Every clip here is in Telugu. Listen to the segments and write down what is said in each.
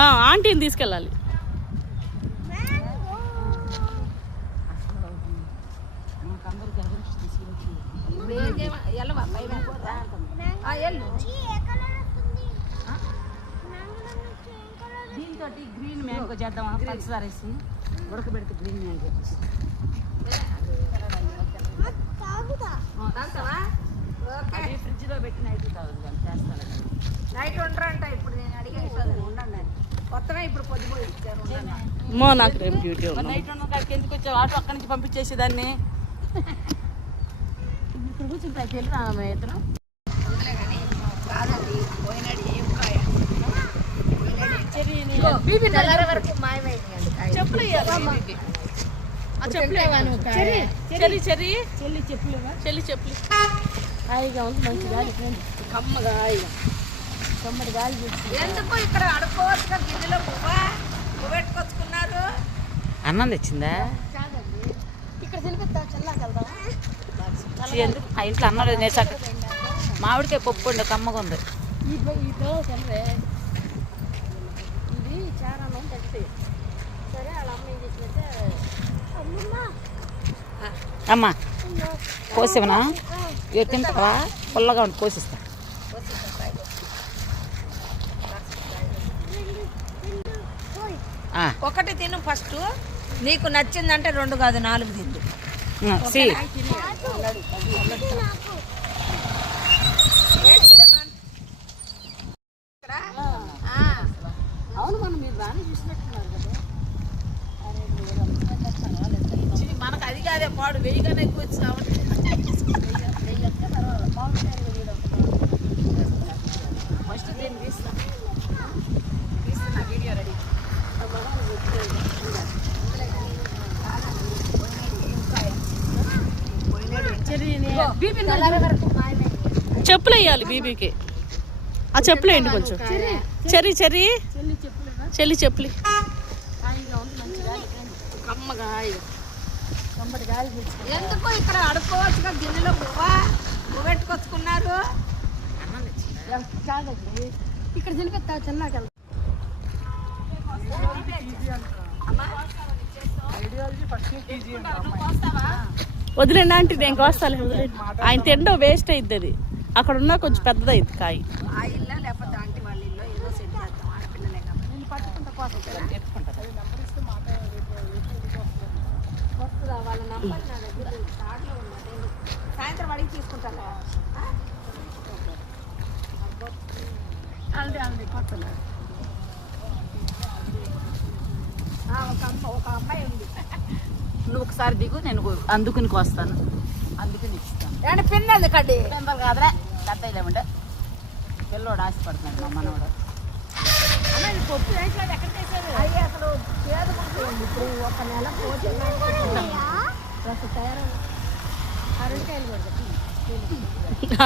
ఆంటీని తీసుకెళ్ళాలి. దీంతో గ్రీన్ మ్యాంగో చేద్దామా? పంచదార వేసి ఉడకబెడితే గ్రీన్ మ్యాంగో ఫ్రిడ్జ్ లో పెట్టి నైట్ చేస్తాను. నైట్ ఉండరంట. ఇప్పుడు నేను అడిగే ఉండండి. కొత్తగా ఇప్పుడు పొద్దుపోయి ఇచ్చారు. నాకు రేపు డ్యూటీ నైట్ ఉన్న కాడికి ఎందుకు వచ్చావు? ఆటో అక్కడి నుంచి పంపించేసేదాన్ని. ఇప్పుడు కూర్చుంటాయి వెళ్ళి రామా ఇతను కాదండి. పోయినాడు ఏం కాయ వరకు మాయమైందండి. చెప్పులు చెల్లి చెప్పులు హాయిగా ఉంది. మంచి గాలి, కమ్మగా హాయిగా కమ్మడి గాలి. ఎందుకు ఇక్కడ అడుకోవచ్చుగా? గిన్నెలో పువ్వెట్టుకొచ్చుకున్నారు. అన్నం తెచ్చిందా? ఇక్కడ తినిపిస్తా. చెల్లాకెళ్దాం. ఎందుకు ఆ ఇంట్లో అన్నాడు నేసాక మామిడికాయ పప్పు ఉండే కమ్మగా ఉంది. ఇది చాలా మంది. సరే వాళ్ళ అమ్మ ఏం చేసినట్టే అమ్మా కోసివనా? ఇవి తింటావా? పుల్లగా ఉండి కోసిస్తా. ఒకటి తిను ఫస్ట్. నీకు నచ్చిందంటే 2 కాదు 4 తిందు. అవును, మనం మీరు బాగా చూసినట్టున్నారు కదా. మనకు అది కాదే పాడు. వెయ్యిగానే ఎక్కువ వచ్చి ఫస్ట్ దీన్ని తీస్తున్నా వీడియో రెడీ. చెప్పులు వేయాలి బీబీకి. ఆ చెప్పులు వేయండి కొంచెం. చెర్రీ చెల్లి చెప్పులు. ఎందుకు ఇక్కడ అడుక్కోవచ్చుగా? గిన్నెలో పువ్వెట్టుకొచ్చుకున్నారు. ఇక్కడ తినిపిస్తా. చిన్నకెళ్తా. వదిలేండి ఆంటీ, నేను కోస్తాను. ఆయన తిండో వేస్ట్ అయింది. అది అక్కడ ఉన్నా కొంచెం పెద్దదైంది కాయ. లేకపోతే ఆంటీ వాళ్ళ ఇల్లు ఏదో సెట్ చేస్తాం. ఆడపిల్లలే కాబట్టి నేను పట్టుకుంటా కోస్తాను. ఎత్తుకుంటాను. వస్తుందా? వాళ్ళ నంబర్ నా దగ్గర కార్డులో ఉన్నది. సాయంత్రం అడిగి తీసుకుంటాను. కొత్తలా ఒక అమ్మాయి ఉంది. నువ్వు ఒకసారి దిగు, నేను అందుకుని కోస్తాను. అందుకుని ఇస్తాను. పిన్ ఎందుకండి? పిల్లలు కాదురా, పెద్ద లేమంటే పిల్లోడు ఆశపడుతున్నాడు. మా మనవాడు పప్పు వేసాడు. ఎక్కడ చేశారు? అవి అసలు చేదుకుంటుంది. ఇప్పుడు 1 నెల పోతే తయారు అరటికాయలు పడతాయి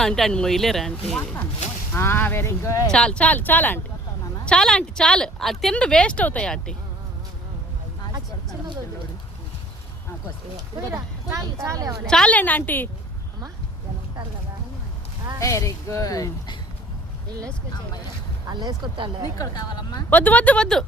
అంటే అండి. మొయ్యలేరా అంటే? Very good. చాలు చాలు చాలా ఆంటీ, చాలా ఆంటీ, చాలు. అది తిండి వేస్ట్ అవుతాయి ఆంటీ. చాలండి ఆంటీ. Very good. వద్దు వద్దు వద్దు.